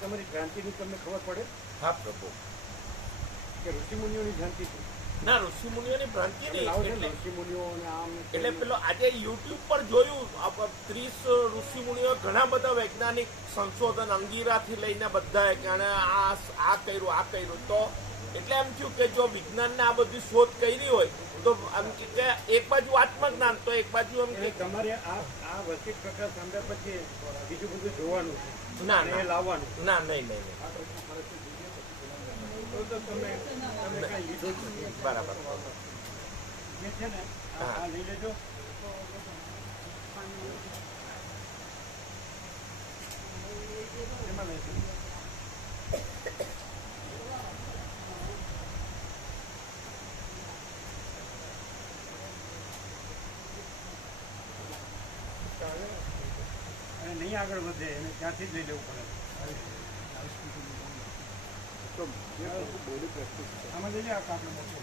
તમારી ક્રાંતિની તમને ખબર પડે? હા પ્રભુ, કે ઋષિમુનિઓની ક્રાંતિ છે? ના, ઋષિમુનિઓની ભ્રાંતિ નહીં. ઋષિમુનિઓ અને આમ એટલે પેલો આજે યુટ્યુબ પર જોયું 30 ઋષિમુનિઓ ઘણા બધા વૈજ્ઞાનિક સંશોધન અંગીરાથી લઈને બધા કે આ કર્યું તો એટલે એમ થયું કે જો વિજ્ઞાનને આ બધી શોધ કરી હોય તો આમ કે એક બાજુ આત્મજ્ઞાન તો એક બાજુ એમ કે તમારે આ વૈશ્વિક પ્રકાશ સાંભળ્યા પછી બીજું બધું જોવાનું છે. ના એ લાવવાનું ના નહીં તો તમે કઈ લીધું જ બરાબર જે છે ને આ લઈ લેજો. એમાં લેજો. અને નહીં આગળ વધે એને ત્યાંથી જ લઈ લેવું પડે. આમાં લઈ લે આ કાપડ મોટો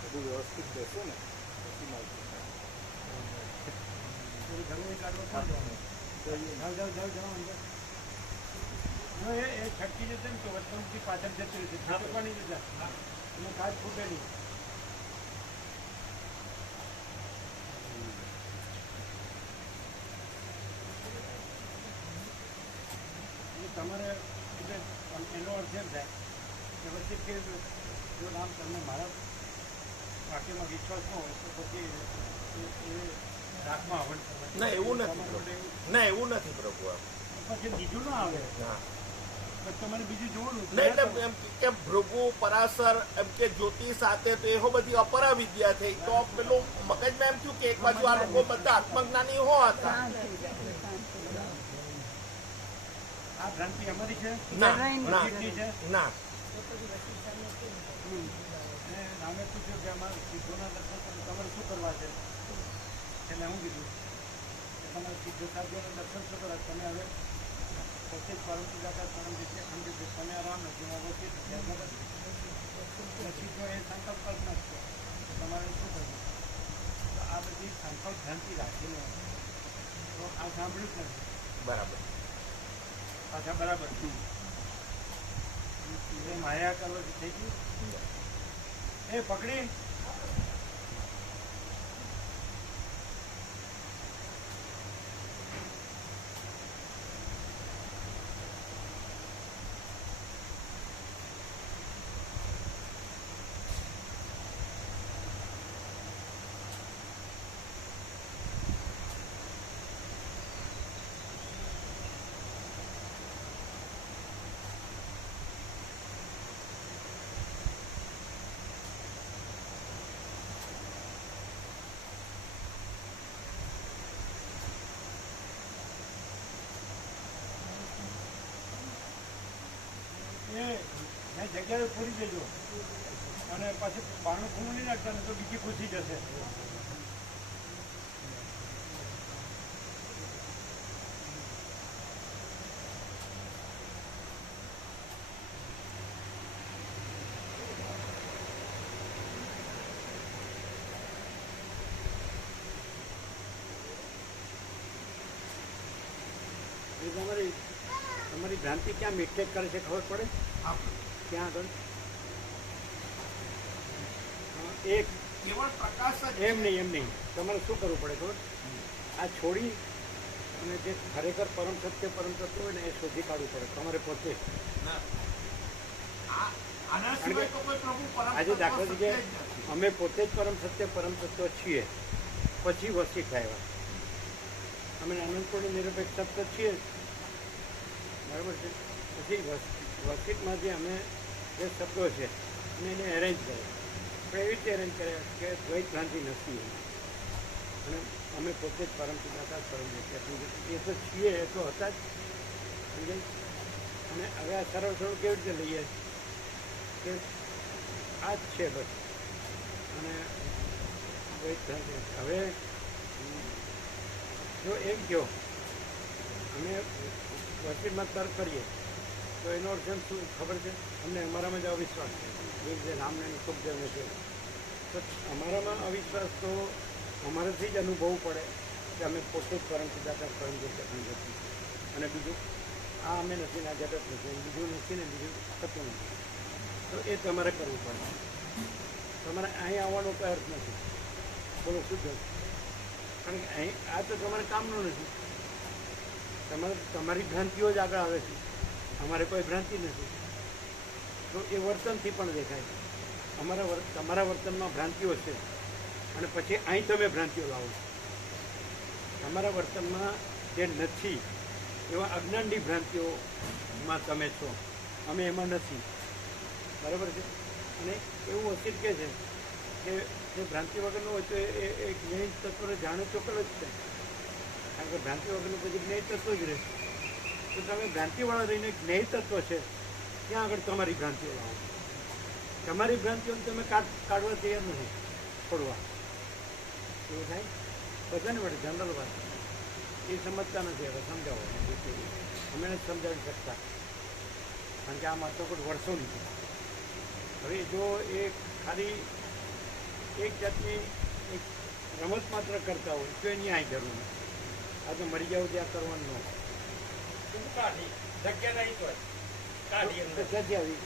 બધું વ્યવસ્થિત બેસો ને પછી એ છટકી જશે ને તો વસ્તુથી પાછળ જતી રહેશે. છટકવાની જશે એનો કાચ ફૂટે નહીં. તમારે એનો અર્થ એમ થાય કે પછી કે જો નામ તમને મારા વાક્યમાં વિશ્વાસ ન હોય તો પછી એ રાખમાં આવડ ના એવું નથી પ્રભુ. પછી બીજું ના આવે તમારે બીજું જોવાનું નહીં એમ કે ભૃગુ પરાશર એમ કે જ્યોતિ સાથે તો એવો બધી અપરા વિદ્યા થઈ તો પેલું મગજમાં એમ થયું કે એક બાજુ આ લોકો બધા આત્મજ્ઞાની હો હતા. આ ભ્રાંતિ અમારી છે? ના રામે પૂછ્યું કે અમારા સિદ્ધોના દર્શન તમારે શું કરવા છે? એટલે હું કીધું કે તમારે સિદ્ધ સાધ્યોના દર્શન શું કરવા? તમે હવે પોતે જ પાર્વતી દાદા પરમ રીતે ખંડિત તમે આરામ નથી અવસ્થિત સિદ્ધો એ સંકલ્પ કલ્પના છે. તમારે શું કરવું? તો આ બધી સંકલ્પ ભ્રાંતિ રાખીને તો આ સાંભળ્યું જ નથી. બરાબર પાછા બરાબર માયા કરવાથી થઈ ગયું. એ પકડી જગ્યાએ પૂરી દેજો અને પછી બારણું ખુલ્લું નહીં રાખતા ને તો બીજી ખુશી જશે. તમારી ભ્રાંતિ ક્યાં મિસ્ટેક કરે છે ખબર પડે? ક્યાં આગળ એક કેવળ પ્રકાશ જ એમ નહીં તમારે શું કરવું પડે ખબર? આ છોડી અને જે ખરેખર પરમ સત્ય હોય ને એ શોધી કાઢવું પડે તમારે પોતે. આજે દાખલા તરીકે અમે પોતે જ પરમ સત્ય છીએ પછી વસિત આવ્યા. અમે અનંતપૂર્ણ નિરપેક્ષ સત્ય છીએ બરાબર છે. પછી વસિતમાં જે અમે જે શબ્દો છે અમે એને એરેન્જ કર્યા. આપણે એવી રીતે એરેન્જ કર્યા કે દ્વૈત ભ્રાંતિ નથી અને અમે પોતે જ પરમપિતા હતા પરમ એ તો છીએ એ તો હતા જ સમજાય. અને હવે આ સરળ કેવી રીતે લઈએ કે આ જ છે બસ. અને દ્વૈત ભ્રાંતિ હવે જો એમ કહો અમે વસીમાં તર્ક કરીએ તો એનો અર્થ શું ખબર છે? અમને અમારામાં જ અવિશ્વાસ છે, એ જે રામને સુખદેવને છે. તો અમારામાં અવિશ્વાસ તો અમારાથી જ અનુભવવું પડે કે અમે પોતે જ પરમ સિદ્ધાર્થ પરમ જ્યોતિ અખંડ જ્યોતિ. અને બીજું આ અમે નથી, ના જગત નથી, બીજું નથી ને બીજું થતું નથી. તો એ તમારે કરવું પડે. તમારે અહીં આવવાનો કોઈ અર્થ નથી. બોલો શું થયું? કારણ કે અહીં આ તો તમારે કામનું નથી. તમારી ભ્રાંતિઓ જ આગળ આવે છે, અમારે કોઈ ભ્રાંતિ નથી. તો એ વર્તનથી પણ દેખાય. તમારા વર્તનમાં ભ્રાંતિઓ છે અને પછી અહીં તમે ભ્રાંતિઓ લાવો છો. તમારા વર્તનમાં જે નથી એવા અજ્ઞાનની ભ્રાંતિઓમાં તમે છો, અમે એમાં નથી. બરાબર છે? અને એવું અસિત કહે છે કે જે ભ્રાંતિ વગરનું હોય તો એ જ્ઞેય તત્વને જાણે ચોક્કસ જ છે. કારણ કે ભ્રાંતિ વગરનું પછી જ્ઞેય તત્વ જ રહે. તો તમે ભ્રાંતિવાળા રહીને જ્ઞેય તત્વ છે ત્યાં આગળ તમારી ભ્રાંતિઓ લાવો. તમારી ભ્રાંતિઓને તમે કાઢવા તૈયાર નથી, છોડવા. એવું થાય બધાને માટે જનરલ વાત. એ સમજતા નથી. હવે સમજાવો. અમે નથી સમજાવી શકતા, કારણ કે આ માથાકૂટ વર્ષોની છે. હવે જો એ ખાલી એક જાતની એક રમત માત્ર કરતા હોય તો એની અહીં જરૂર નથી. આ તો મરી જાવ ત્યાં કરવાનું ન હોય. કાઢી જગ્યા નહીં તો કાઢી અંદર જગ્યા આવી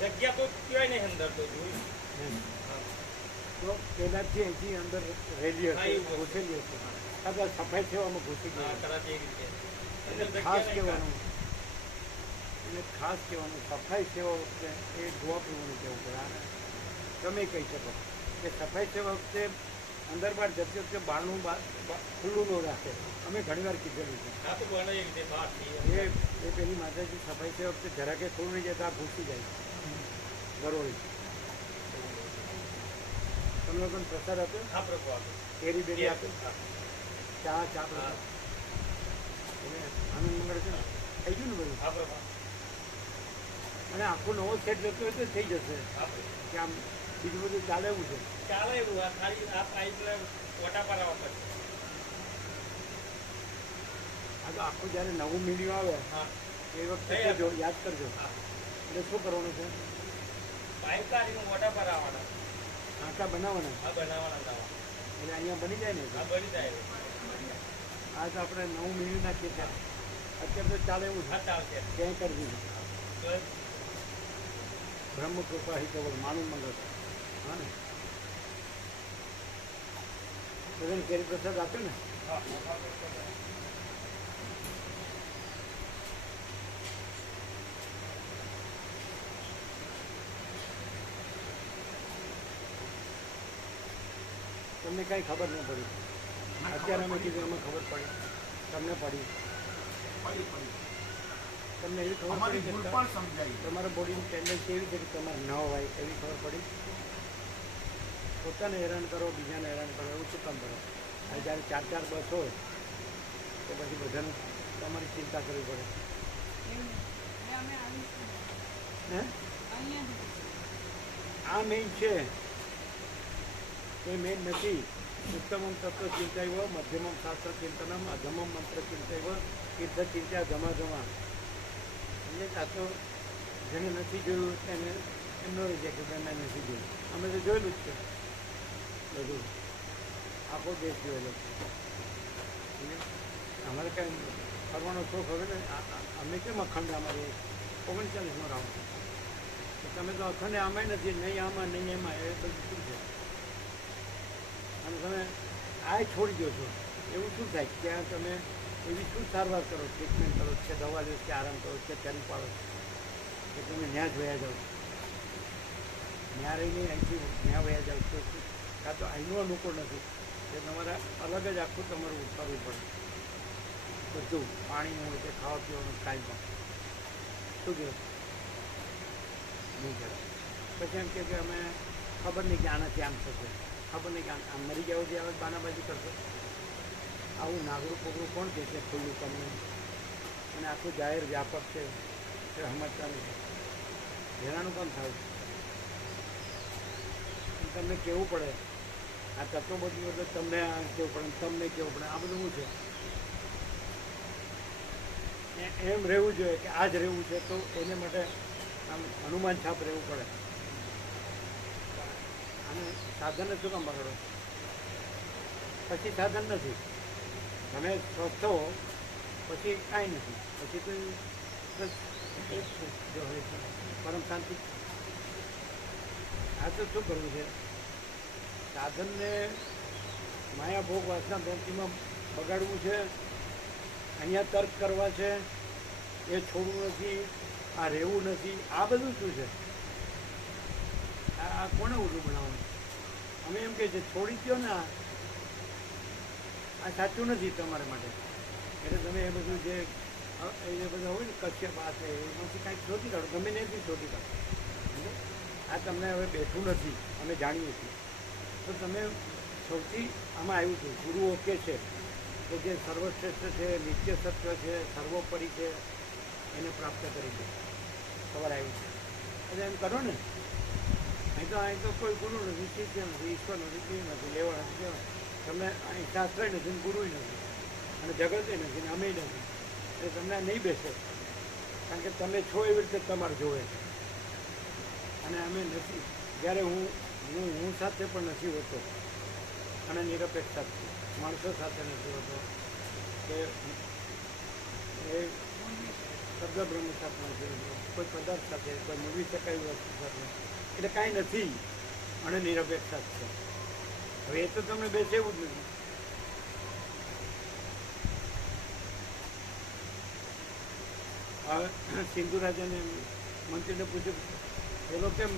જગ્યા તો કહેવાય નહીં અંદર તો જોયું તો પહેલાંથી અહીંથી અંદર રહેલી હા, હશે, એવું હશે. ઘૂસેલી હશે. કાં સફાઈ સેવામાં ઘૂસી ગઈ હશે. કદાચ એ રીતે અંદર એટલે જગ્યા ખાસ નહીં કહેવાનું, એટલે ખાસ કહેવાનું સફાઈ સેવા વખતે એ જોવા પીવાનું કહેવું પડે. આને તમે કહી શકો કે સફાઈ સેવા વખતે અંદર બહાર જતી વખતે બારણું ખુલ્લું ન રાખે. અમે ઘણીવાર કીધેલું છે. આ તો બને એ રીતે બહારથી એ પેલી માતાજી સફાઈ સેવા વખતે જરાકે ખુલ્લું નહીં જાય તો આ ઘૂસી જાય ગરોળી. તમે લોકોને પ્રસાદ આપ્યો, આ પ્રભુ આપે કેરી બેરી આપ્યો, ચા ચા હા. એટલે આનંદ મંગળ છે ને થઈ ગયું ને બધું. આ પ્રભુ અને આખો નવો સેટ જતો હોય તો થઈ જશે આપે કે આમ બીજું બધું ચાલે એવું છે. ચાલે એવું આ ખાલી આ પાઇપને ઓટા પાડવા પડે આ તો આખું જ્યારે નવું મીડિયું આવે હા એ વખતે કહેજો, યાદ કરજો. હા એટલે શું કરવાનું છે? પાઇપ કાઢીને ઓટા પાડવાના આંટા બનાવવાના. આ બનાવવાના નવા એટલે અહીંયા બની જાય ને. આ બની જાય આ તો આપણે નવું મીડિયું નાખીએ ત્યાં અત્યારે તો ચાલે એવું છે. હા ચાલશે ક્યાંય કરી દીધું. તો બ્રહ્મ કૃપા હિતવર માનું મંગળ. હા ને બધાને કેરી પ્રસાદ આપ્યો ને. હા તમને કાંઈ ખબર ન પડી. અત્યારે અમે કીધું એમાં ખબર પડી. તમને પડી. તમને એવી ખબર અમારી પડી ભૂલ કે પણ સમજાઈ. તમારા બોડીની ટેન્ડન્સી એવી છે કે તમારે ન હોય એવી ખબર પડી. પોતાને હેરાન કરો, બીજાને હેરાન કરો, એવું શું કામ કરો? આ જ્યારે 4-4 બસ હોય તો પછી બધાને તમારી ચિંતા કરવી પડે. હે આ મેઇન છે, એ મેઇન નથી. ઉત્તમમ તત્વ ચિંતાય મધ્યમમ શાસ્ત્ર ચિંતનમ અધમમ મંત્ર ચિંતાય તીર્થ ચિંતા જમા જમા. એટલે આ તો જેને નથી જોયું એને એમનો રહી જાય કે ભાઈ મેં નથી જોયું. અમે તો જોયેલું જ છે બધું, આખો દેશ જોયેલો. એટલે અમારે કાંઈ ફરવાનો શોખ હવે ને. અમે કેમ અખંડ અમારે 39નો રાઉન્ડ. તો તમે તો અખંડે આમાંય નથી, નહીં આમાં નહીં એમાં. એ બધું શું છે? અને તમે આ છોડી દો છો એવું શું થાય? ત્યાં તમે એવી શું સારવાર કરો, ટ્રીટમેન્ટ કરો કે દવા લો કે આરામ કરો કે ચાલી પાડો કે તમે ન્યા જ વયા જાઓ? ન્યા રહીને અહીંથી ન્યા વયા જાઓ તો કાં તો અહીંનું અનુકૂળ નથી કે તમારે અલગ જ આખું તમારું ઉતારવું પડે. બધું પાણીનું હોય કે ખાવા પીવાનું કાંઈ પણ શું કહે નહીં કરે. પછી એમ કે અમે ખબર નહીં કે આનાથી આમ થશે, ખબર નહીં કે આમ મરી જાવ જે આવે બાનાબાજી કરશે. આવું નાગરું પોગરું કોણ કહે છે ખુલ્લું તમને? અને આખું જાહેર વ્યાપક છે એ સમજતા નથી. હેરાનું પણ થાય છે. તમને કહેવું પડે આ તત્વો બધી વખત તમને આ કહેવું પડે, તમને કહેવું પડે. આ બધું શું છે? એમ રહેવું જોઈએ કે આ જ રહેવું છે, તો એને માટે આમ હનુમાન છાપ રહેવું પડે. અને સાધન શું કામ બગાડો? પછી સાધન નથી. તમે સ્વસ્થ હો પછી કાંઈ નથી. પછી તો બસ એ જ છે જો હોય છે પરમ શાંતિ. આ તો શું કરવું છે? સાધનને માયા ભોગ વાસના ભ્રાંતિમાં બગાડવું છે, અહીંયા તર્ક કરવા છે, એ છોડવું નથી, આ રહેવું નથી. આ બધું શું છે? આ કોને ઉલ્લું બનાવવાનું? અમે એમ કહીએ છીએ છોડી દો ને, આ સાચું નથી તમારા માટે. એટલે તમે એ બધું જે એ બધા હોય ને કશ્યપ આ છે એમાંથી કાંઈક શોધી કાઢો, ગમે ત્યાંથી શોધી કાઢો. આ તમને હવે બેઠું નથી, અમે જાણીએ છીએ. તો તમે સૌથી આમાં આવ્યું છે ગુરુઓ કે છે કે જે સર્વશ્રેષ્ઠ છે, નિત્ય સત્ય છે, સર્વોપરી છે, એને પ્રાપ્ત કરી દે. ખબર આવ્યું છે એટલે એમ કરો ને. અહીં તો કોઈ ગુરુ નથી, શિષ્ય નથી, ઈશ્વર નથી, કંઈ નથી, લેવા નથી દેવા. તમને અહીં શાસ્ત્ર નથી ને ગુરુ નથી અને જગતે નથી ને અમે નથી. એટલે તમને નહીં બેસે, કારણ કે તમે છો એવી રીતે તમારે જોવે છે અને અમે નથી. જ્યારે હું સાથે પણ નથી હોતો અને નિરપેક્ષ છું, માણસો સાથે નથી હોતો કે એ શબ્દ બ્રહ્મ સાથે નથી હોતો, કોઈ પદાર્થ સાથે, કોઈ મૂવી શકાય વસ્તુ સાથે, એટલે કાંઈ નથી અને નિરપેક્ષ જ છે. હવે એ તો તમને બેસે એવું જ નથી. હવે સિંધુ રાજાને મંત્રીને પૂછ્યું પેલો કેમ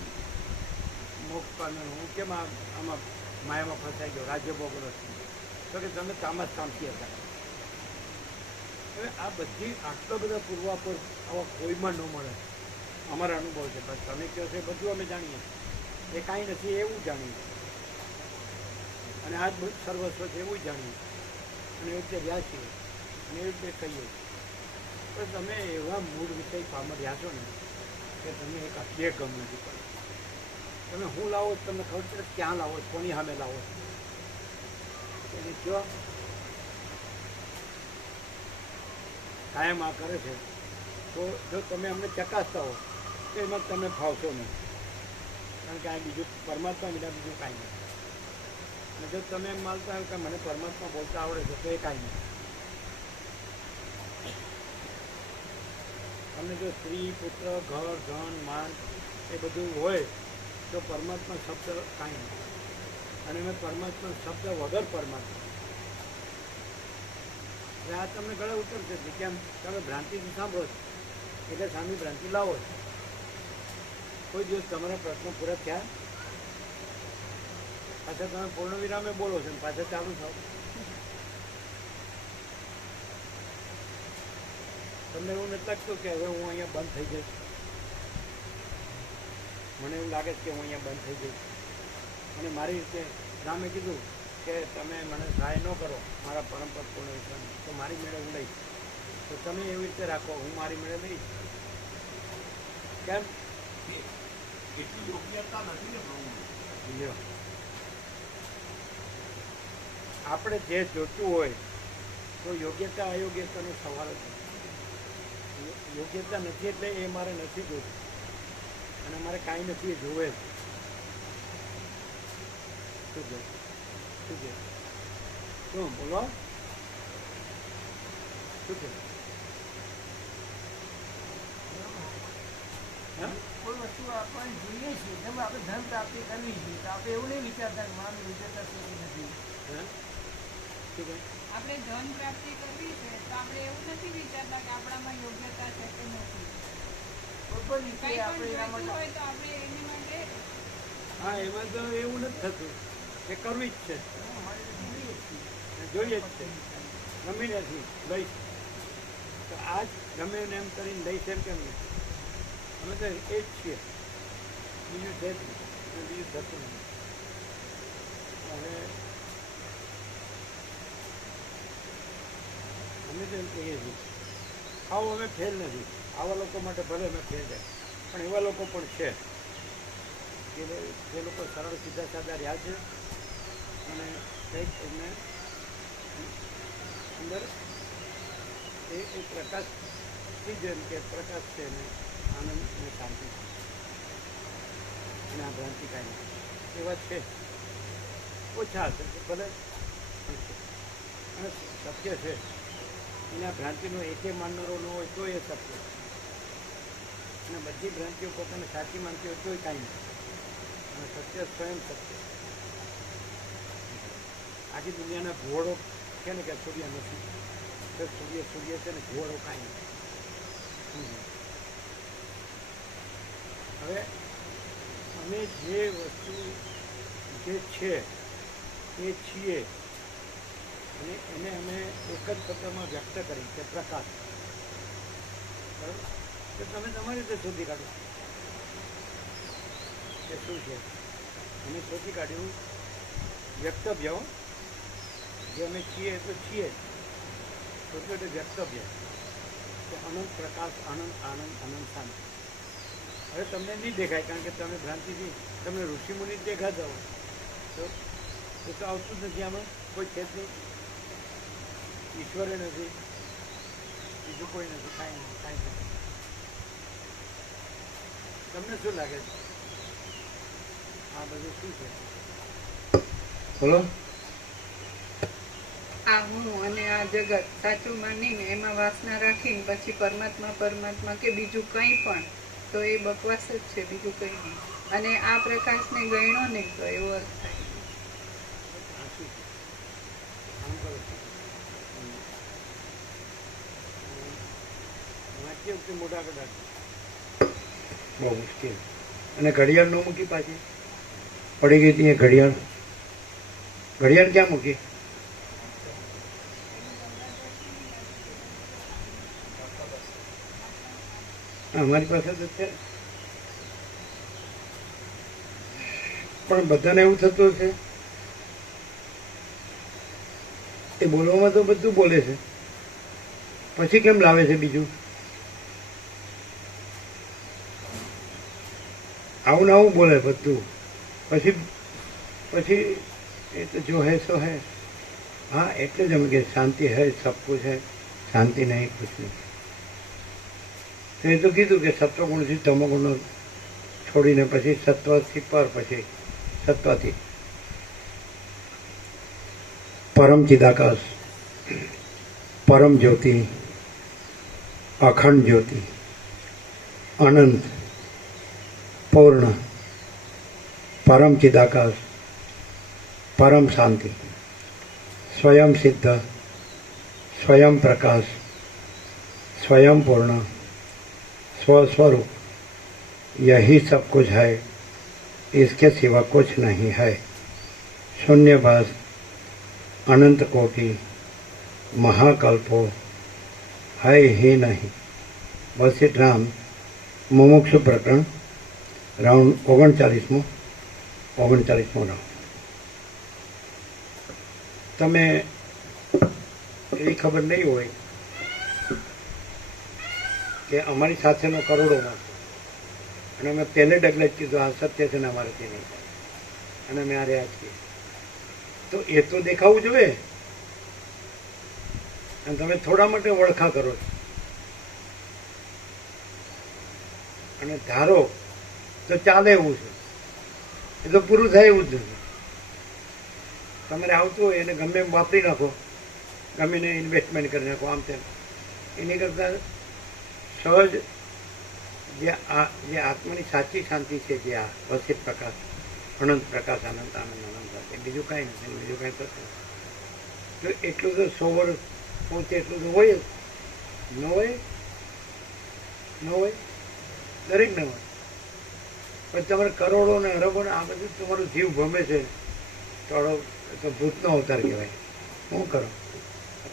મોક્ષ પામે, હું કેમ આમાં માયામાં ફસાઈ ગયો, રાજ્ય ભોગવો તો કે તમે તામસ કામથી હતા. હવે આ બધી આટલા બધા પૂર્વાપર આવા કોઈમાં ન મળે. અમારા અનુભવ છે, પણ તમે કહો છો એ બધું અમે જાણીએ. એ કાંઈ નથી એવું જાણીએ અને આ જ બધું સર્વસ્વ છે એવું જાણીએ અને એ રીતે રહ્યા છીએ અને એ રીતે કહીએ. પણ તમે એવા મૂળ વિષય પામર રહ્યા છો ને કે તમે એક અધ્યય ગમ નથી પડે. તમે હું લાવો છો તમને ખબર છે ક્યાં લાવો છો, કોની સામે લાવો છો એને કયો. કાયમ આ કરે છે તો જો તમે અમને ચકાસતા હો તો એમાં તમે ફાવશો નહીં, કારણ કે આ બીજું પરમાત્મા વિના બીજું કાંઈ નહીં. અને જો તમે એમ માનતા હોય કે મને પરમાત્મા બોલતા આવડે છે તો એ કાંઈ નહીં. તમને જો સ્ત્રી, પુત્ર, ઘર, ધન, માન એ બધું હોય તો પરમાત્મા શબ્દ કાંઈ નહીં. અને મેં પરમાત્મા શબ્દ વગર પરમાત્મા. એટલે આ તમને ઘણા ઉત્તર છે કેમ તમે ભ્રાંતિથી સાંભળો છો એટલે સામે ભ્રાંતિ લાવો છો. કોઈ દિવસ તમારા પ્રશ્નો પૂરા થયા? પાછા તમે પૂર્ણ વિરામે બોલો છો ને પાછા ચાલુ થાવ. તમને એવું નથી લાગતું કે હવે હું અહીંયા બંધ થઈ જઈશ? મને એવું લાગે છે કે હું અહીંયા બંધ થઈ જઈશ અને મારી રીતે રામે કીધું કે તમે મને સહાય ન કરો મારા પરંપરા પૂર્ણ વિશ્વાસ, તો મારી મેળે હું લઈશ. તો તમે એવી રીતે રાખો, હું મારી મેળે લઈશ. કેમ? એટલી યોગ્યતા નથી ને પ્રભુ. લ્યો, આપણે જે જોતું હોય તો યોગ્યતા અયોગ્યતાનો સવાલ જ નથી. યોગ્યતા નથી એટલે એ મારે નથી જોતું અને મારે કાંઈ નથી એ જોવે જ. શું છે? શું છે? શું બોલો? શું છે? હા, કોઈ વસ્તુ આપણે જોઈએ છીએ, જેમ આપણે ધન પ્રાપ્તિ કરવી છે તો આપણે એવું નહીં વિચારતા કે મારું યોગ્યતા છે કે નથી. હા, શું કહે? આપણે ધન પ્રાપ્તિ કરવી છે તો આપણે એવું નથી વિચારતા કે આપણામાં યોગ્યતા છે કે નથી. કોઈ પણ રીતે કંઈ આપણે પણ એના જોઈતું માટે હોય તો આપણે એની માટે હા, એમાં તો એવું નથી થતું. એ કરવી જ છે, અમારે જોઈએ જ છીએ. જોઈએ જ છે. ગમી નથી લઈશ તો આ જ ગમે ને એમ કરીને લઈશ એમ કેમ નહીં? અમે તો એ જ છીએ, બીજું છે જ નહીં અને બીજું થતું નહીં. હવે અમે તો એમ કહીએ છીએ આવું અમે ફેલ નથી. આવા લોકો માટે ભલે અમે ફેલ જાય પણ એવા લોકો પણ છે કે જે લોકો સરળ સીધા સાદા રહ્યા છે અને કંઈક એમને અંદર એ પ્રકાશ ભ્રાંતિ જ એમ કે પ્રકાશ છે ને આનંદ અને શાંતિ છે અને આ ભ્રાંતિ કાંઈ નથી એવા છે ઓછા છે તો ભલે પણ છે અને સત્ય છે એના ભ્રાંતિનો એકે માનનારો ન હોય તો એ સત્ય છે અને બધી ભ્રાંતિઓ પોતાને સાચી માનતી હોય તોય કાંઈ નથી અને સત્ય સ્વયં સત્ય આખી દુનિયાના ભોળો છે ને કે સૂર્ય નથી તો સૂર્ય છે ને ભોળો કાંઈ નથી. હવે અમે જે વસ્તુ જે છે એ છીએ અને એને અમે એક જ શબ્દમાં વ્યક્ત કરી કે પ્રકાશ. બરાબર? તો તમે તમારી રીતે શોધી કાઢો કે શું છે. અમે શોધી કાઢ્યું વ્યક્તવ્ય જે અમે છીએ તો છીએ શોધ્યું એટલે વ્યક્તવ્ય કે અનંત પ્રકાશ આનંદ આનંદ આનંદ શાંતિ. હવે તમને નહીં દેખાય કારણ કે તમે ભ્રાંતિથી તમને ઋષિમુનિ જ દેખાતા હોય તો એ તો આવતું જ નથી. આમાં કોઈ છે જ નહીં, ઈશ્વરે નથી, બીજું કોઈ નથી, કાંઈ નથી, કાંઈ નથી. તમને શું લાગે છે આ બધું શું છે? બોલો. આ હું અને આ જગત સાચું માનીને એમાં વાસના રાખીને પછી પરમાત્મા કે બીજું કંઈ પણ તો એ બકવાસ જ છે, બીજું કંઈ નહીં. અને આ પ્રકાશને ગણ્યો નહીં તો એવો અર્થ થાય. આ શું છે? આમ કરો છો વાંચીએ વખતે મોટા કદાચ બહુ મુશ્કેલ. અને ઘડિયાળ ન મૂકી પાછી પડી ગઈ હતી ઘડિયાળ. ઘડિયાળ ક્યાં મૂકી? અમારી પાસે તો છે પણ બધાને એવું થતું હશે એ બોલવામાં તો બધું બોલે છે પછી કેમ લાવે છે બીજું? આવું ને આવું બોલે બધું પછી પછી એ તો જો હે સો હે. हाँ એટલે જ અમે કે શાંતિ है सब कुछ है, शांति नहीं कुछ नहीं. તો એ તો કીધું કે સત્વગુણથી તમોગુણ છોડીને પછી સત્વથી પર પછી સત્વથી પરમ ચિદાકાશ, પરમ જ્યોતિ, અખંડ જ્યોતિ, અનંત, પૂર્ણ, परम चिदाकाश, परम शांति, स्वयं सिद्ध, स्वयं प्रकाश, स्वयं पूर्ण, स्वस्वरूप, यही सब कुछ है, इसके सिवा कुछ नहीं है. शून्यवास, अनंत कोटि, महाकल्पो है ही नहीं. बस इतना मुमुक्षु प्रकरण राउंड 39 રાઉન્ડ. તમે એવી ખબર નહીં હોય કે અમારી સાથેનો કરોડોમાં અને અમે પહેલે ડગલે જ કીધું આ સત્ય છે ને અમારાથી નહીં થાય અને અમે આ રહ્યા છીએ તો એ તો દેખાવું જોઈએ. અને તમે થોડા માટે વળખા કરો છો અને ધારો તો ચાલે એવું છે, એ તો પૂરું થાય એવું જ નથી. તમારે આવતું હોય એને ગમે એમ વાપરી નાખો, ગમે એને ઇન્વેસ્ટમેન્ટ કરી નાખો, આમ તેમ. એની કરતાં સહજ જે આત્માની સાચી શાંતિ છે, જે આ વસિત પ્રકાશ, અનંત પ્રકાશ, અનંત આનંદ, અનંત સાથે બીજું કાંઈ નથી, બીજું કાંઈ થતું નથી. તો એટલું તો 100 વર્ષ પહોંચે એટલું તો હોય જ. ન હોય દરેક ન હોય. પણ તમારે કરોડો ને અરબો ને આ બધું તમારું જીવ ભમે છે તો ભૂતનો અવતાર કહેવાય. શું કરો?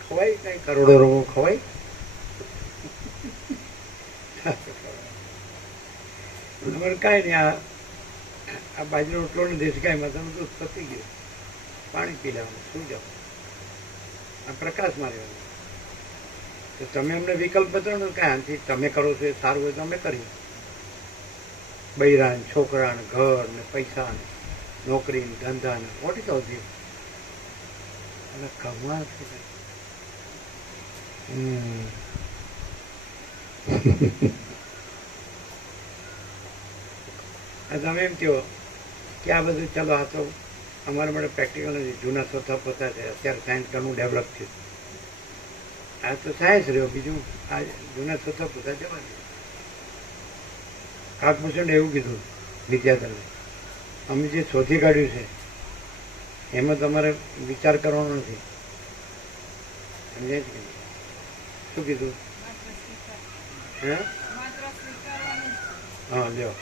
ખવાય કાંઈ કરોડો રવો ખવાય? તમારે કાંઈ નહીં. આ બાજરો રોટલો ને દેશ ગાયમાં તમે દૂધ પતી ગયું, પાણી પી લેવાનું, શું જાઓ, આ પ્રકાશમાં રહેવાનું. તો તમે અમને વિકલ્પ બતાવો કાંઈ આનાથી તમે કરો છો એ સારું હોય તો અમે કરીએ. બૈરાન, છોકરાને, ઘર ને પૈસા ને નોકરી ને ધંધા ને મોટી તો હતી અને કમાલ તમે એમ કહો કે આ બધું ચાલો આ તો અમારા માટે પ્રેક્ટિકલ નથી, જૂના સોથા પોતા છે, અત્યારે સાયન્સ ઘણું ડેવલપ થયું, આ તો સાયન્સ રહ્યો, બીજું આ જૂના સોથા પોતા જવા દે. કાકભૂષણે એવું કીધું વિદ્યાધરને, અમે જે શોધી કાઢ્યું છે એમાં તમારે વિચાર કરવાનો નથી. સમજાય છે કે નહીં? શું કીધું? હે? હા, લ્યો,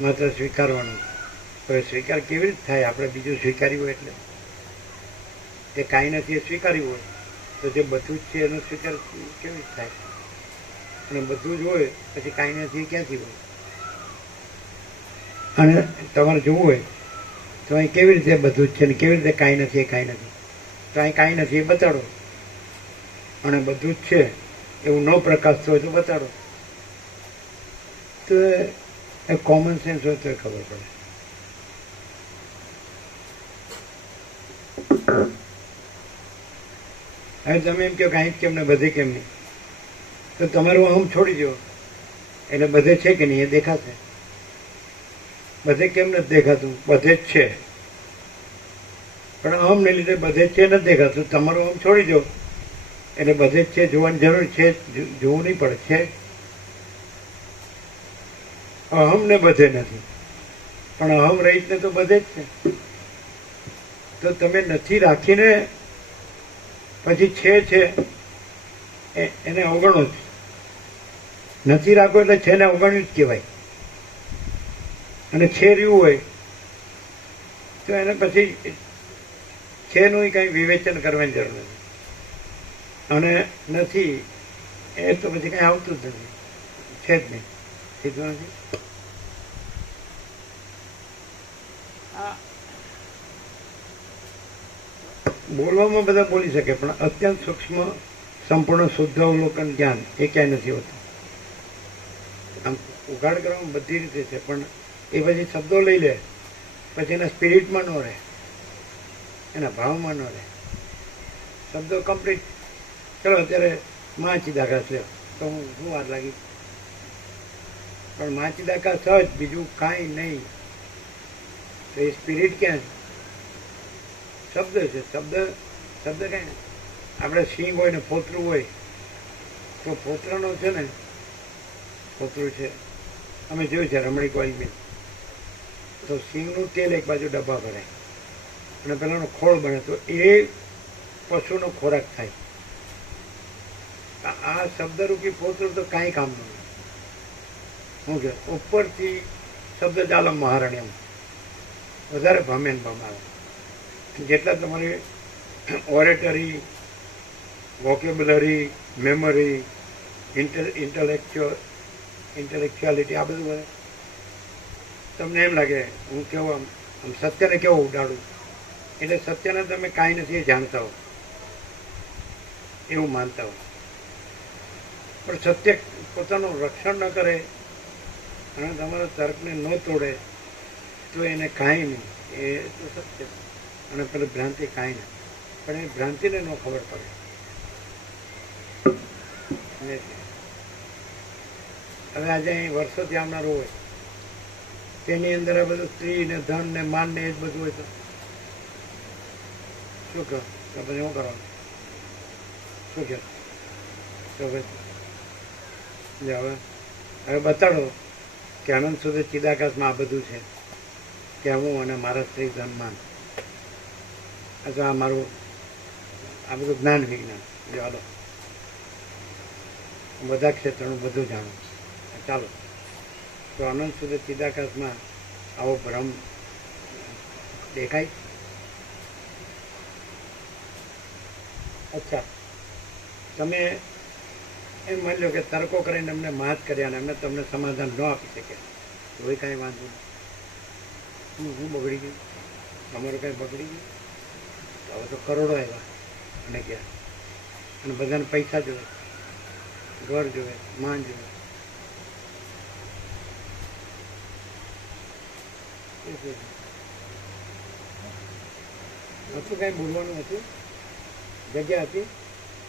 માત્ર સ્વીકારવાનું. હવે સ્વીકાર કેવી રીતે થાય? આપણે બીજું સ્વીકાર્યું હોય એટલે તે કાંઈ નથી એ સ્વીકાર્યું હોય તો જે બધું જ છે એનો સ્વીકાર કેવી રીતે થાય? અને બધું જ હોય પછી કાંઈ નથી એ ક્યાંથી હોય? અને તમારે જોવું હોય તો અહીં કેવી રીતે બધું જ છે ને કેવી રીતે કાંઈ નથી એ કાંઈ નથી? તો અહીં કાંઈ નથી એ બતાડો, અને બધું જ છે એવું ન પ્રકાશતું હોય તો બતાડો. તો એ કોમન સેન્સ હોય તો ખબર પડે. હવે તમે એમ કહો કે અહીં જ કેમ ને બધે કેમ નહીં, તો તમારું અહમ છોડી દો એટલે બધે છે કે નહીં એ દેખાશે. બધે કેમ નથી દેખાતું? બધે જ છે, પણ અહમને લીધે બધે જ છે નથી દેખાતું. તમારું અહમ છોડી દો એટલે બધે જ છે જોવાની જરૂર છે, જોવું નહીં પડે, છે. અહમ ને બધે નથી, પણ અહમ રહીને તો બધે જ છે. તો તમે નથી રાખીને પછી છે એને અવગણો જ. નથી રાખો એટલે છે ને અવગણ્યું જ કહેવાય. અને છે રહ્યું હોય તો એને પછી છેનું કંઈ વિવેચન કરવાની જરૂર નથી, અને નથી એ તો પછી કંઈ આવતું જ નથી, છે જ નહીં. સીધું નથી. બોલવામાં બધા બોલી શકે, પણ અત્યંત સૂક્ષ્મ સંપૂર્ણ શુદ્ધ અવલોકન જ્ઞાન એ ક્યાંય નથી હોતું. આમ ઉઘાડ કરવામાં બધી રીતે છે, પણ એ પછી શબ્દો લઈ લે પછી એના સ્પિરિટમાં ન રહે, એના ભાવમાં ન રહે. શબ્દો કમ્પ્લીટ. ચલો અત્યારે માચીદાકાશ લ્યો તો શું વાર લાગી? પણ માચીદાકાશ સહજ, બીજું કાંઈ નહીં. તો એ સ્પિરિટ ક્યાં છે? શબ્દ છે. શબ્દ કાંઈ નહીં. આપણે સિંગ હોય ને ફોતરું હોય તો ફોતરાનો છે ને, ફોતરું છે અમે જોયું છે રમણીક ઓઇલ મિલ, તો સિંગનું તેલ એક બાજુ ડબ્બા ભરાય અને પેલાનો ખોળ બને તો એ પશુનો ખોરાક થાય. આ શબ્દરૂપી ફોતરું તો કાંઈ કામનું નહીં. શું કે ઉપરથી શબ્દ ચાલમ મહારાણી એમ વધારે ભમે ને ભમાવે. જેટલા તમારી ઓરેટરી, વોકેબ્યુલરી, મેમરી, ઇન્ટેલેક્ચ્યુઆલિટી, આ બધું હોય તમને એમ લાગે હું કેવું આમ સત્યને કેવો ઉડાડું, એટલે સત્યને તમે કાંઈ નથી એ જાણતા હો એવું માનતા હો. પણ સત્ય પોતાનું રક્ષણ ન કરે અને તમારા તર્કને ન તોડે તો એને કાંઈ નહીં, એ તો સત્ય. અને પેલી ભ્રાંતિ કાંઈ નહીં, પણ એ ભ્રાંતિને ન ખબર પડે. હવે આજે અહીં વર્ષોથી આવનારું હોય તેની અંદર આ બધું સ્ત્રી ને ધન ને માન ને એ જ બધું હોય તો શું કહો? તો પછી શું કરવાનું? શું કહે? તો પછી હવે બતાડો કે અનંત સુધી ચિદાકાશમાં આ બધું છે કે હું અને મારા સ્ત્રી ધન માન, અથવા આ મારું આ બધું જ્ઞાન વિજ્ઞાન. ચાલો બધા ક્ષેત્રનું બધું જાણું. ચાલો તો અનંત સુધી ચિદાકાશમાં આવો ભ્રમ દેખાય. અચ્છા, તમે એમ માની લો કે તર્કો કરીને એમને માત કર્યા અને એમને તમને સમાધાન ન આપી શકે તો એ કાંઈ વાંધો નહીં. હું બગડી ગયું? તમારું કાંઈ બગડી ગયું? હવે તો કરોડો આવ્યા અને ગયા, અને બધાને પૈસા જોવે, ઘર જોવે, માન જોવે. હતું કાંઈ બોલવાનું હતું? જગ્યા હતી?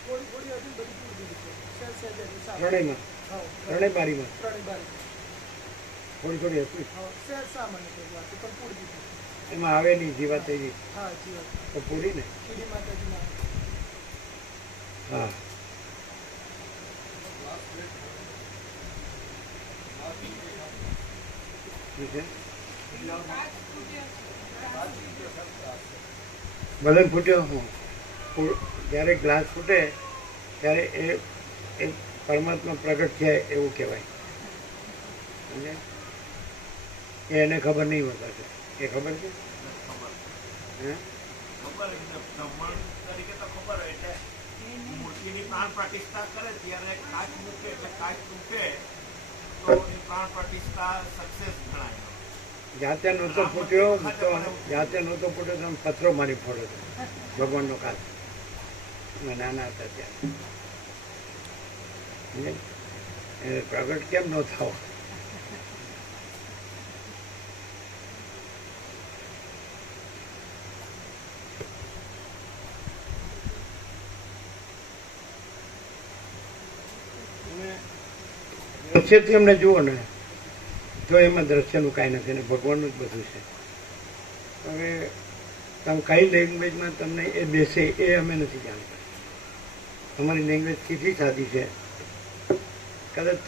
થોડી થોડી હતી ને બધી પૂરી દીધી છે સહેજ હતી સાફ. ત્રણેયમાં હા ત્રણેય બારીમાં ત્રણેય બારી થોડી થોડી હતી હા સહેજ સામાન્ય કોઈ વાત પણ પૂરી દીધી. એમાં આવે નહીં જીવાત એવી હા જીવત તો પૂરી ને શીરી માતાજીના હા ઠીક છે બલન ફૂટ્યો જ્યારે ગ્લાસ ફૂટે ત્યારે એ પરમાત્મા પ્રગટ થયા એવું કહેવાય સમજ્યા? એને ખબર નહીં હોતા છે એ ખબર છે હે ખબર એટલે બ્રહ્માંડ તરીકે તો ખબર હોય એટલે મૂર્તિની પ્રાણ પ્રતિષ્ઠા કરે ત્યારે કાચ મૂકે એટલે કાચ મૂકે તો એ પ્રાણ પ્રતિષ્ઠા સક્સેસ ગણાય. જાતે નહોતો ફૂટ્યો તો જાતે નહોતો ફૂટ્યો તો પથ્થરો મારી ફોડ્યો હતો ભગવાનનો કાચ અમે નાના હતા ત્યારે સમજ્યા? એ પ્રગટ કેમ ન થાવ દ્રશ્યથી અમને જુઓ ને તો એમાં દ્રશ્યનું કાંઈ નથી ને ભગવાનનું જ બધું છે. હવે તમે કઈ લેંગ્વેજમાં તમને એ બેસે એ અમે નથી જાણતા. અમારી લેંગ્વેજ સીધી સાદી છે. કદાચ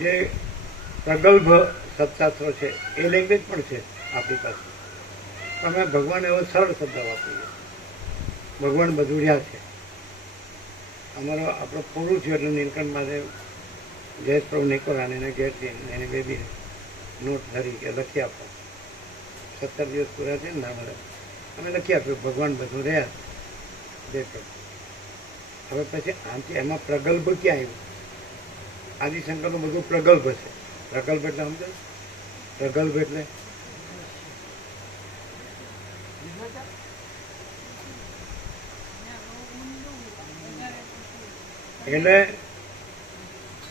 જે પ્રગલ્ભ સત્શાસ્ત્રો છે એ લેંગ્વેજ પણ છે આપણી પાસે. અમે ભગવાન એવો સરળ શબ્દ વાપરીએ. ભગવાન બધું રહ્યા છે. અમારો આપણો પૂરું થયું એટલે નીલકંઠ માટે જયેશ પ્રભુ નિકોરાને એને ઘેરથી એને બેબીને નોટ ધરી કે લખી આપો. 17 દિવસ પૂરા છે ને નર્મદા અમે લખી આપ્યું ભગવાન બધું રહ્યા જય પ્રભુ. હવે પછી આમથી એમાં પ્રગલ્ભ ક્યાં આવ્યું? આદિશંકરનું બધું પ્રગલ્ભ છે. પ્રગલ્ભ એટલે સમજો? પ્રગલ્ભ એટલે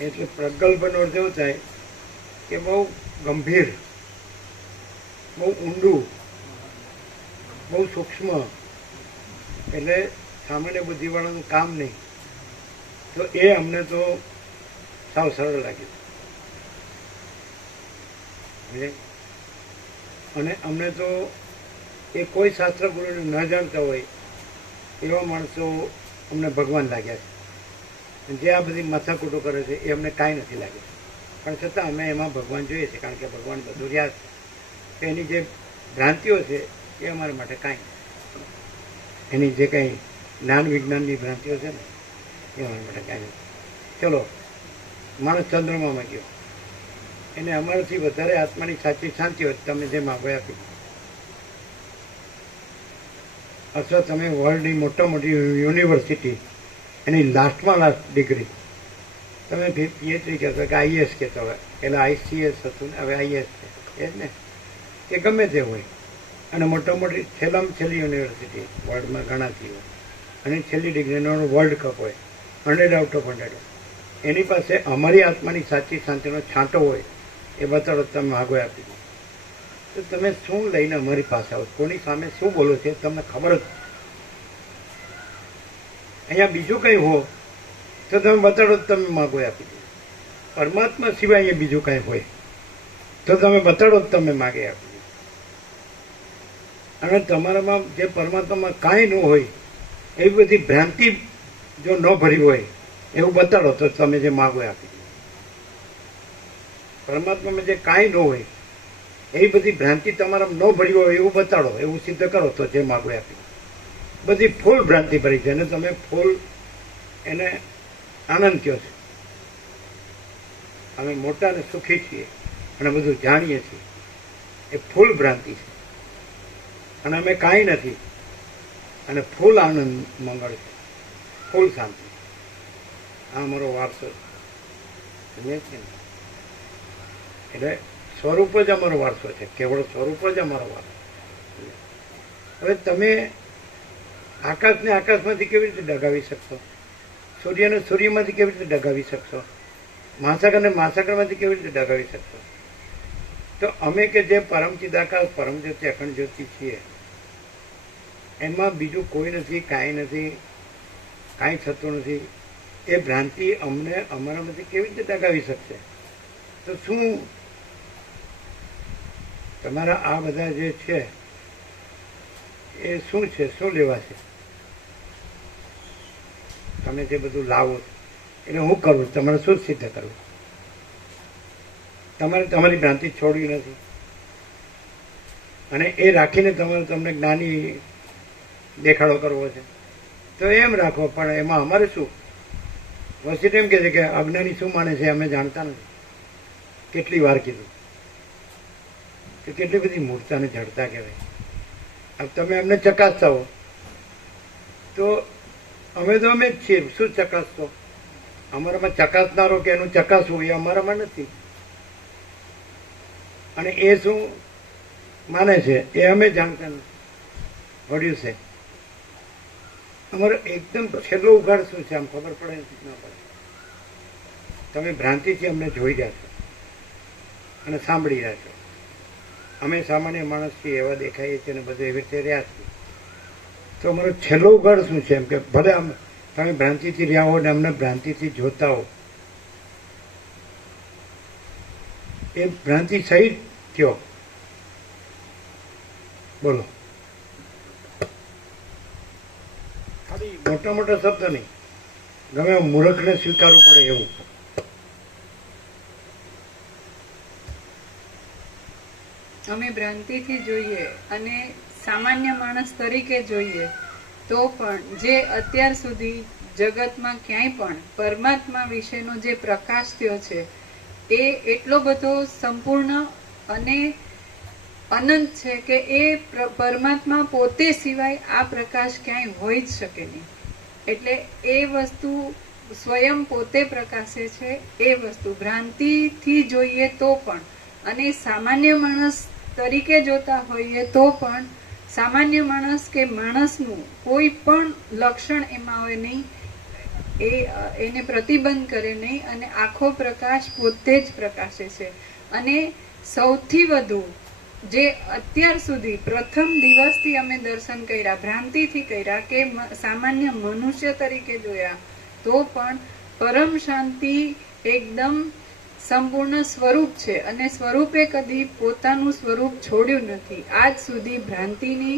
એટલે પ્રગલ્ભનો અર્થ એવો થાય કે બહુ ગંભીર, બહુ ઊંડું, બહુ સૂક્ષ્મ, એટલે સામાન્ય બુદ્ધિવાળાનું કામ નહીં. તો એ અમને તો સાવ સરળ લાગ્યું. અને અમને તો એ કોઈ શાસ્ત્ર ગુરુને ન જાણતા હોય એવા માણસો અમને ભગવાન લાગ્યા છે. જે આ બધી માથાકૂટો કરે છે એ અમને કાંઈ નથી લાગ્યું. પણ છતાં અમે એમાં ભગવાન જોઈએ છે, કારણ કે ભગવાન બધું રહ્યા છે. એની જે ભ્રાંતિઓ છે એ અમારા માટે કાંઈ નથી. એની જે કંઈ જ્ઞાન વિજ્ઞાનની ભ્રાંતિઓ છે ને એ અમારા માટે કાંઈ નથી. ચલો, માણસ ચંદ્રમામાં ગયો, એને અમારાથી વધારે આત્માની સાચી શાંતિ હોય તમે જે માગો આપી. અથવા તમે વર્લ્ડની મોટા મોટી યુનિવર્સિટી એની લાસ્ટમાં લાસ્ટ ડિગ્રી તમે પીએચડી કહેતો કે આઈએસ કહેતો હોય, એટલે આઈસીએસ હતું ને હવે આઈએસ છે એ જ ને, કે ગમે તે હોય. અને મોટા મોટી છેલ્લામાં છેલ્લી યુનિવર્સિટી વર્લ્ડમાં ગણાતી હોય અને છેલ્લી ડિગ્રીનો વર્લ્ડ કપ હોય 100 આઉટ ઓફ 100. એની પાસે અમારી આત્માની સાચી શાંતિનો છાંટો હોય એ બતાડો તમે માગો આપી દો. તો તમે શું લઈને અમારી પાસે આવો? કોની સામે શું બોલો છે તમને ખબર જ. અહીંયા બીજું કંઈ હો તો તમે બતાડો તમે માગો આપી દો. પરમાત્મા સિવાય અહીંયા બીજું કંઈ હોય તો તમે બતાડો તમે માગે આપી દો. અને તમારામાં જે પરમાત્મામાં કાંઈ ન હોય એવી બધી ભ્રાંતિ જો ન ભરી હોય એવું બતાડો તો તમે જે માગો આપી દો. પરમાત્મામાં જે કાંઈ ન હોય એવી બધી ભ્રાંતિ તમારામાં ન ભરી હોય એવું બતાડો, એવું સિદ્ધ કરો તો જે માગો આપી દો. બધી ફૂલ ભ્રાંતિ ભરી છે અને તમે ફૂલ એને આનંદ કહો છો. અમે મોટા અને સુખી છીએ અને બધું જાણીએ છીએ એ ફૂલ ભ્રાંતિ છે. અને અમે કાંઈ નથી અને ફૂલ આનંદ મંગળ છે, ફૂલ શાંતિ. આ અમારો વારસો સમજે છે ને? એટલે સ્વરૂપ જ અમારો વારસો છે, કેવળ સ્વરૂપ જ અમારો વારસો. હવે તમે આકાશને આકાશમાંથી કેવી રીતે ડગાવી શકશો? સૂર્યને સૂર્યમાંથી કેવી રીતે ડગાવી શકશો? મહાસાગરને મહાસાગરમાંથી કેવી રીતે ડગાવી શકશો? તો અમે કે જે પરમ ચિદાકાશ પરમ જ્યોતિ અખંડ જ્યોતિ છીએ એમાં બીજું કોઈ નથી, કાંઈ નથી. કાંઈ થતું નથી. એ ભ્રાંતિ અમને અમારામાંથી કેવી રીતે ટકાવી શકશે? તો શું તમારા આ બધા જે છે એ શું છે, શું લેવા છે? તમે જે બધું લાવો એટલે હું કરું, તમારે શું સિદ્ધ કરવું? તમારે તમારી ભ્રાંતિ છોડવી નથી અને એ રાખીને તમારે તમને જ્ઞાની દેખાડો કરવો છે તો એમ રાખો. પણ એમાં અમારે શું? વસીટ એમ કહે છે કે અજ્ઞાની શું માને છે અમે જાણતા નથી. કેટલી વાર કીધું કે કેટલી બધી મૂર્તાને જડતા કહેવાય. अब તમે અમને ચકાસતા હો તો અમે તો અમે જ છીએ. શું ચકાસતો? અમારામાં ચકાસનારો કે એનું ચકાસવું એ અમારામાં નથી. અને એ શું માને છે એ અમે જાણતા નથી. વળ્યું છે અમારો એકદમ છેલ્લો ઉઘાડ શું છે આમ ખબર પડે ના પડે. તમે ભ્રાંતિથી અમને જોઈ રહ્યા છો અને સાંભળી રહ્યા છો. અમે સામાન્ય માણસ છીએ, એવા દેખાઈએ છીએ અને બધું એવી રીતે રહ્યા છીએ. તો અમારો છેલ્લો ઉઘાડ શું છે એમ કે ભલે આમ તમે ભ્રાંતિથી રહ્યા હો ને અમને ભ્રાંતિથી જોતા હો, એ ભ્રાંતિ સહી કયો બોલો. ખાલી મોટા મોટા શબ્દ નહીં, ગમે મૂર્ખને સ્વીકારવું પડે એવું. અમે ભ્રાંતિથી જોઈએ અને સામાન્ય માણસ તરીકે જોઈએ તો પણ જે અત્યાર સુધી જગતમાં ક્યાંય પણ પરમાત્મા વિશેનો જે પ્રકાશ થયો છે એ એટલો બધો સંપૂર્ણ અને અનંત છે કે એ પરમાત્મા પોતે સિવાય આ પ્રકાશ ક્યાંય હોઈ જ શકે નહીં. એટલે એ વસ્તુ સ્વયં પોતે પ્રકાશે છે. એ વસ્તુ ભ્રાંતિથી જોઈએ તો પણ અને સામાન્ય માણસ તરીકે જોતા હોઈએ તો પણ સામાન્ય માણસ કે માણસનું કોઈ પણ લક્ષણ એમાં હોય નહીં, એને પ્રતિબંધ કરે નહીં અને આખો પ્રકાશ પોતે જ પ્રકાશે છે. અને સૌથી વધુ જે અત્યાર સુધી પ્રથમ દિવસથી અમે દર્શન કર્યા, ભ્રાંતિથી કર્યા કે સામાન્ય મનુષ્ય તરીકે જોયા તો પણ પરમ શાંતિ એકદમ સંપૂર્ણ સ્વરૂપ છે અને સ્વરૂપે કદી પોતાનું સ્વરૂપ છોડ્યું નથી. આજ સુધી ભ્રાંતિની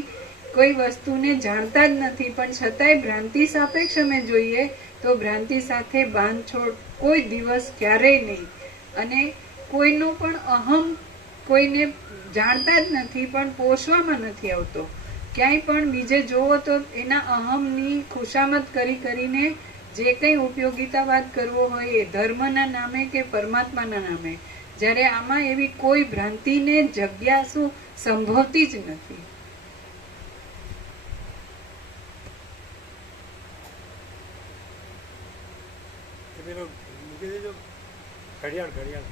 કોઈ વસ્તુને જાણતા જ નથી, પણ છતાંય ભ્રાંતિ સાપેક્ષ અમે જોઈએ તો ભ્રાંતિ સાથે બાંધછોડ કોઈ દિવસ ક્યારેય નહીં. અને કોઈનો પણ અહમ કોઈને જાણતા જ નથી પણ પોષવામાં નથી આવતો. ક્યાંય પણ બીજે જોવો તો એના અહમની ખુશામત કરીને જે કંઈ ઉપયોગિતાવાદ કરવો હોય એ ધર્મના નામે કે પરમાત્માના નામે, જ્યારે આમાં એવી કોઈ ભ્રાંતિને જગ્યાસુ સંભવતી જ નથી. મૂકી દેજો ઘડિયાળ ઘડિયાળ